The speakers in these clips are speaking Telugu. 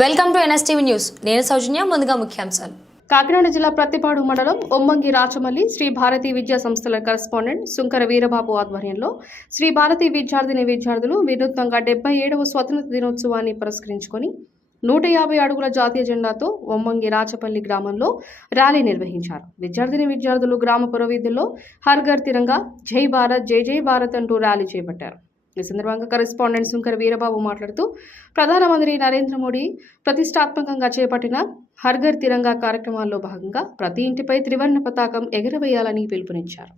Welcome to NSTV news. నేను సౌజన్య ముందుగా ముఖ్యాంశాలు. కాకినాడ జిల్లా ప్రత్తిపాడు మండలం ఒమ్మంగి రాచమల్లి శ్రీ భారతీ విద్యా సంస్థల కరస్పాండెంట్ సుంకర వీరబాబు ఆధ్వర్యంలో శ్రీ భారతీ విద్యార్థిని విద్యార్థులు వినూత్నంగా డెబ్బై ఏడవ స్వతంత్ర దినోత్సవాన్ని పురస్కరించుకొని నూట యాభై అడుగుల జాతీయ జెండాతో ఒమ్మంగి రాచపల్లి గ్రామంలో ర్యాలీ నిర్వహించారు. విద్యార్థిని విద్యార్థులు గ్రామ పురవీధుల్లో హర్ ఘర్ తిరంగా జై భారత్ జై జై భారత్ అంటూ ర్యాలీ చేపట్టారు. ఈ సందర్భంగా కరెస్పాండెంట్ శంకర్ వీరబాబు మాట్లాడుతూ ప్రధానమంత్రి నరేంద్ర మోడీ ప్రతిష్టాత్మకంగా చేపట్టిన హర్ఘర్ తిరంగా కార్యక్రమాల్లో భాగంగా ప్రతి ఇంటిపై త్రివర్ణ పతాకం ఎగరవేయాలని పిలుపునిచ్చారు.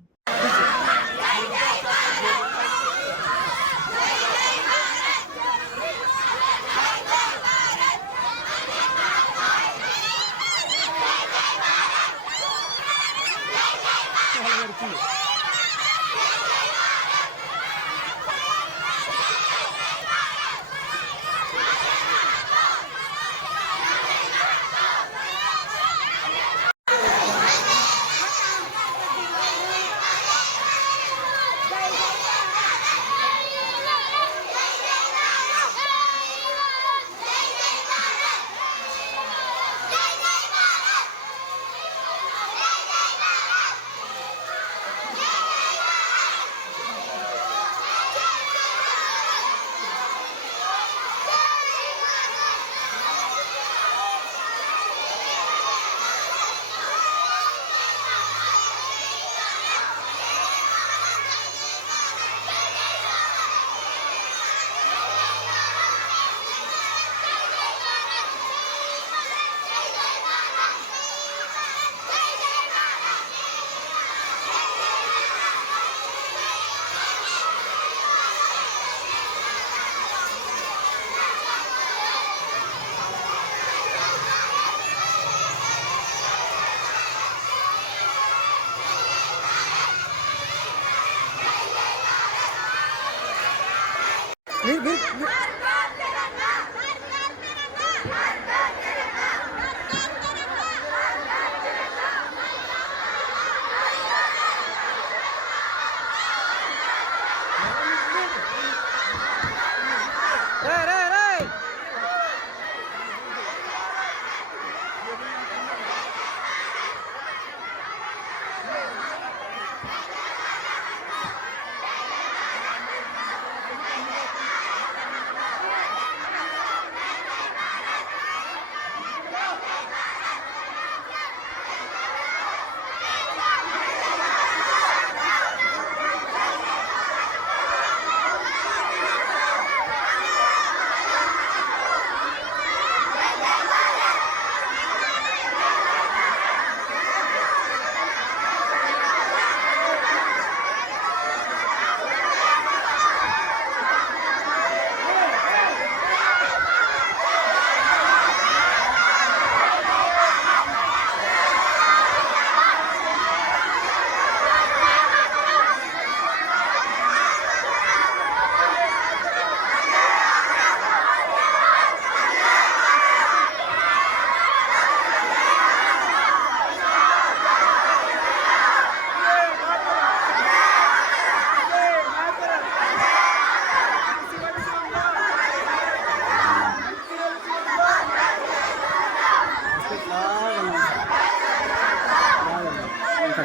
Bir, bir, bir.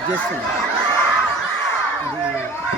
啊啊啊啊